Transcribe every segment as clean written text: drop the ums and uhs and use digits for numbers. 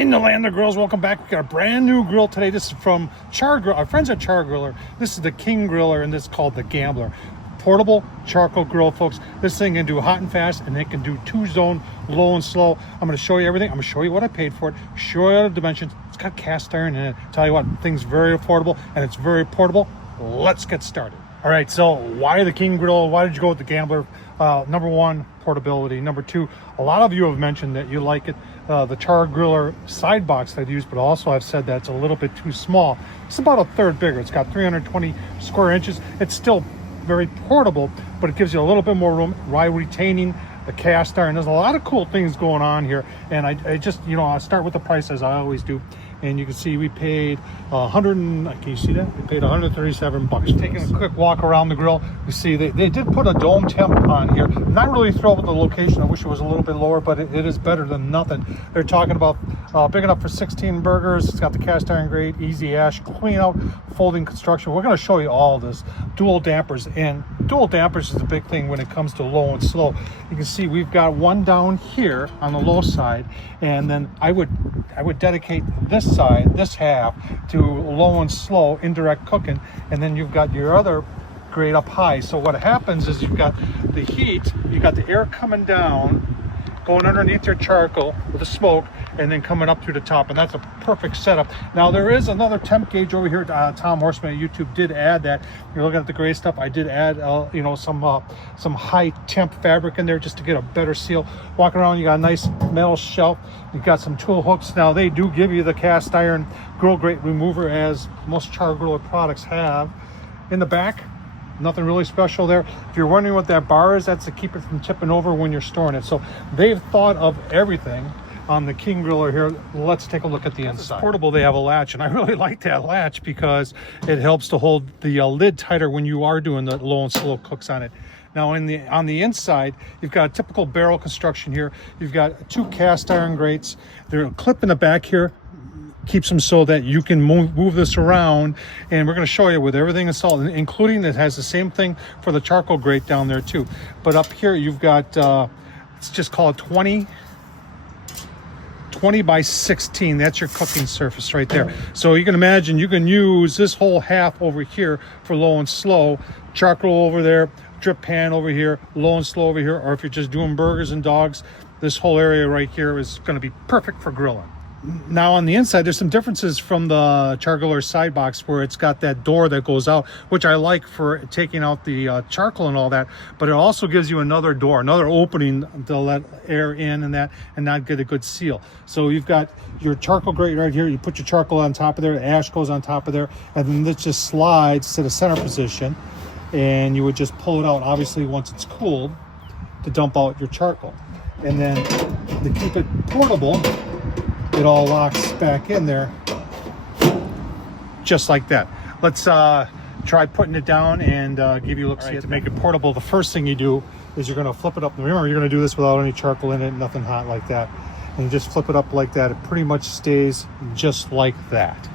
In the land of grills, welcome back. We got a brand new grill today. This is from Char-Griller, our friends at Char-Griller. This is the Kinggriller, and this is called the Gambler. Portable charcoal grill, folks. This thing can do hot and fast, and it can do 2-zone, low and slow. I'm going to show you everything. I'm going to show you what I paid for it, show you the dimensions. It's got cast iron in it. Tell you what, thing's very affordable, and it's very portable. Let's get started. All right, so why the Kinggriller? Why did you go with the Gambler? Number one, portability. Number two, a lot of you have mentioned that you like it. The Chargriller side box that I use, but also I've said that it's a little bit too small. It's about a third bigger. It's got 320 square inches. It's still very portable, but it gives you a little bit more room while retaining the cast iron. There's a lot of cool things going on here, and I just, you know, I'll start with the price as I always do. And you can see we paid can you see that? We paid 137 bucks. Taking a quick walk around the grill, you see they did put a dome temp on here. Not really thrilled with the location. I wish it was a little bit lower, but it is better than nothing. They're talking about big enough for 16 burgers. It's got the cast iron grate, easy ash, clean out, folding construction. We're going to show you all of this. Dual dampers, and dual dampers is a big thing when it comes to low and slow. You can see we've got one down here on the low side, and then I would dedicate this side, this half, to low and slow indirect cooking, and then you've got your other grate up high. So what happens is you've got the heat, you've got the air coming down, going underneath your charcoal with the smoke, and then coming up through the top, and that's a perfect setup. Now there is another temp gauge over here. Tom Horsman at YouTube did add that. You're looking at the gray stuff. I did add you know, some high temp fabric in there just to get a better seal. Walking around, you got a nice metal shelf. You got some tool hooks. Now they do give you the cast iron grill grate remover, as most Chargriller products have. In the back, nothing really special there. If you're wondering what that bar is, that's to keep it from tipping over when you're storing it. So they've thought of everything on the Kinggriller here. Let's take a look at the inside. It's portable. They have a latch, and I really like that latch because it helps to hold the lid tighter when you are doing the low and slow cooks on it. Now on the inside, you've got a typical barrel construction here. You've got 2 cast iron grates. There's a clip in the back here, keeps them so that you can move this around, and we're going to show you with everything installed, including it has the same thing for the charcoal grate down there too. But up here you've got let's just call it 20 by 16. That's your cooking surface right there. So you can imagine you can use this whole half over here for low and slow, charcoal over there, drip pan over here, low and slow over here, or if you're just doing burgers and dogs, this whole area right here is going to be perfect for grilling. Now on the inside, there's some differences from the Chargriller side box, where it's got that door that goes out, which I like for taking out the charcoal and all that, but it also gives you another door, another opening to let air in and that, and not get a good seal. So you've got your charcoal grate right here. You put your charcoal on top of there, the ash goes on top of there, and then this just slides to the center position, and you would just pull it out, obviously once it's cooled, to dump out your charcoal. And then to keep it portable, it all locks back in there just like that. Let's try putting it down and give you a look. To make it portable, the first thing you do is you're going to flip it up. Remember, you're going to do this without any charcoal in it, nothing hot like that, and you just flip it up like that. It pretty much stays just like that,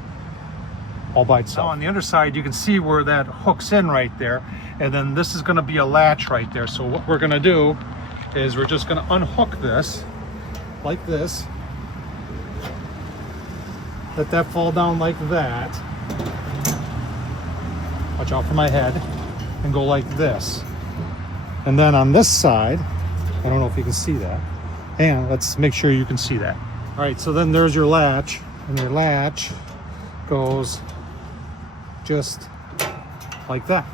all by itself. Now on the underside, you can see where that hooks in right there, and then this is going to be a latch right there. So what we're going to do is we're just going to unhook this like this. Let that fall down like that. Watch out for my head. And go like this. And then on this side, I don't know if you can see that. And let's make sure you can see that. All right, so then there's your latch. And your latch goes just like that.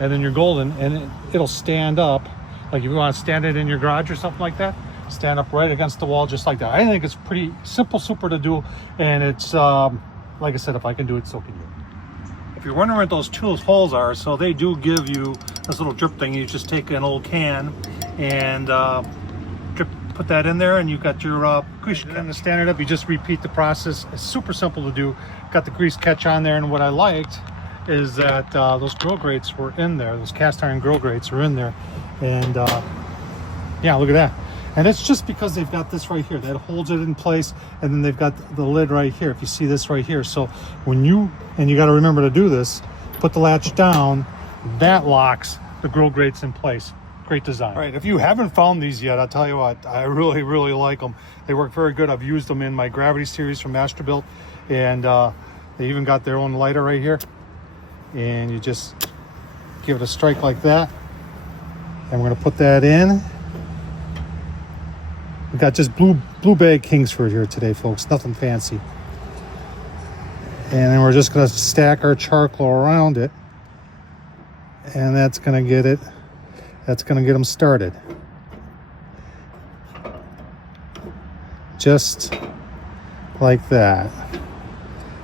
And then you're golden, and it'll stand up. Like if you want to stand it in your garage or something like that, stand up right against the wall just like that. I think it's pretty simple, super to do, and it's like I said, if I can do it, so can you. If you're wondering what those 2 holes are, so they do give you this little drip thing. You just take an old can and put that in there, and you've got your grease. And to stand it up, you just repeat the process. It's super simple to do. Got the grease catch on there, and what I liked is that those grill grates were in there. Those cast iron grill grates were in there, and yeah, look at that. And it's just because they've got this right here that holds it in place, and then they've got the lid right here, if you see this right here. So when you got to remember to do this, put the latch down, that locks the grill grates in place. Great design. All right, if you haven't found these yet, I'll tell you what, I really, really like them. They work very good. I've used them in my Gravity series from Masterbuilt, and they even got their own lighter right here. And you just give it a strike like that. And we're gonna put that in. We got just blue bag Kingsford here today, folks. Nothing fancy. And then we're just gonna stack our charcoal around it. And that's gonna get it. That's gonna get them started. Just like that.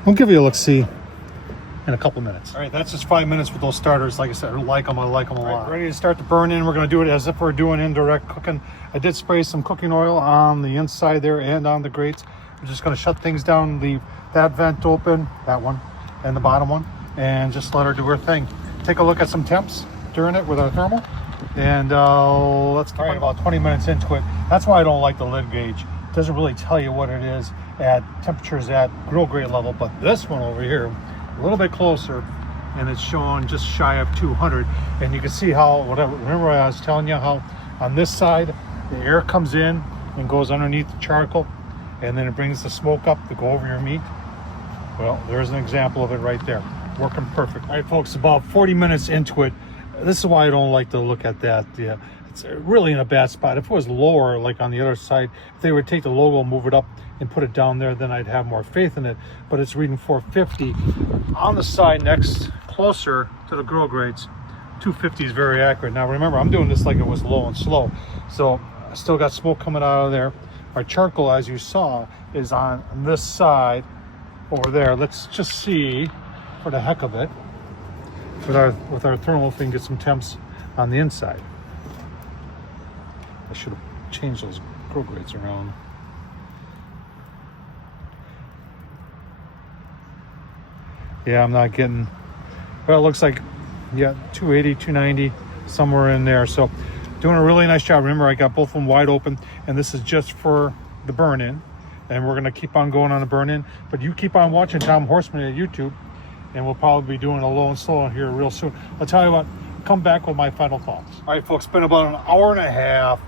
We'll give you a look-see in a couple minutes. All right, that's just 5 minutes with those starters. Like I said, I like them a lot. Ready to start the burn in. We're gonna do it as if we're doing indirect cooking. I did spray some cooking oil on the inside there and on the grates. We're just gonna shut things down, leave that vent open, that one, and the bottom one, and just let her do her thing. Take a look at some temps during it with our thermal. And let's get about 20 minutes into it. That's why I don't like the lid gauge. It doesn't really tell you what it is at temperatures at grill grate level, but this one over here, a little bit closer, and it's showing just shy of 200. And you can see how, remember I was telling you how on this side, the air comes in and goes underneath the charcoal, and then it brings the smoke up to go over your meat. Well, there's an example of it right there, working perfect. All right, folks, about 40 minutes into it. This is why I don't like to look at that. Yeah, it's really in a bad spot. If it was lower, like on the other side, if they would take the logo, move it up and put it down there, then I'd have more faith in it. But it's reading 450. On the side next, closer to the grill grates, 250 is very accurate. Now remember, I'm doing this like it was low and slow. So I still got smoke coming out of there. Our charcoal, as you saw, is on this side over there. Let's just see, for the heck of it, with our thermal thing, get some temps on the inside. I should have changed those grill grates around. Yeah, I'm not getting, well, it looks like, yeah, 280, 290, somewhere in there. So doing a really nice job. Remember, I got both of them wide open, and this is just for the burn-in. And we're gonna keep on going on the burn-in, but you keep on watching Tom Horsman at YouTube, and we'll probably be doing a low and slow here real soon. I'll tell you what, come back with my final thoughts. All right, folks, been about an hour and a half.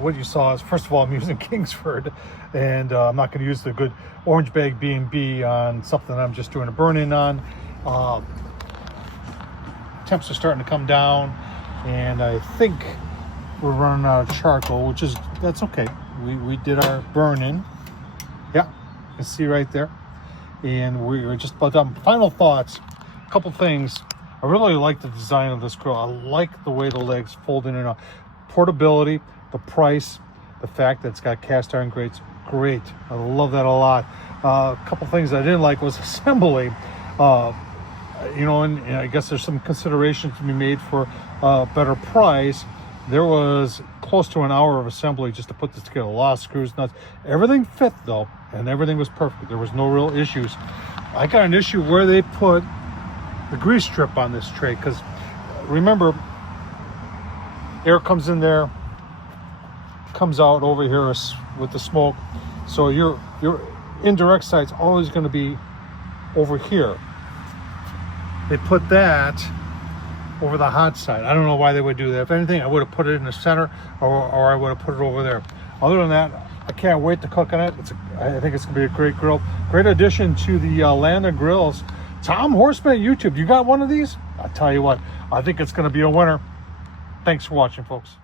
What you saw is, first of all, I'm using Kingsford, and I'm not gonna use the good orange bag B&B on something I'm just doing a burn-in on. Temps are starting to come down, and I think we're running out of charcoal, that's okay. We did our burn-in. Yeah, you can see right there. And we're just about done. Final thoughts, a couple things. I really like the design of this grill. I like the way the legs fold in and out. Portability, the price, the fact that it's got cast iron grates, great. I love that a lot. A couple things I didn't like was assembly. You know, and I guess there's some consideration to be made for a better price. There was close to an hour of assembly just to put this together. A lot of screws, nuts. Everything fit though, and everything was perfect. There was no real issues. I got an issue where they put the grease strip on this tray, because remember, air comes in there, comes out over here with the smoke. So your indirect side's always going to be over here. They put that over the hot side. I don't know why they would do that. If anything, I would have put it in the center, or I would have put it over there. Other than that, I can't wait to cook on it. I think it's gonna be a great grill. Great addition to the Land of Grills. Tom Horsman at YouTube, you got one of these? I'll tell you what, I think it's gonna be a winner. Thanks for watching, folks.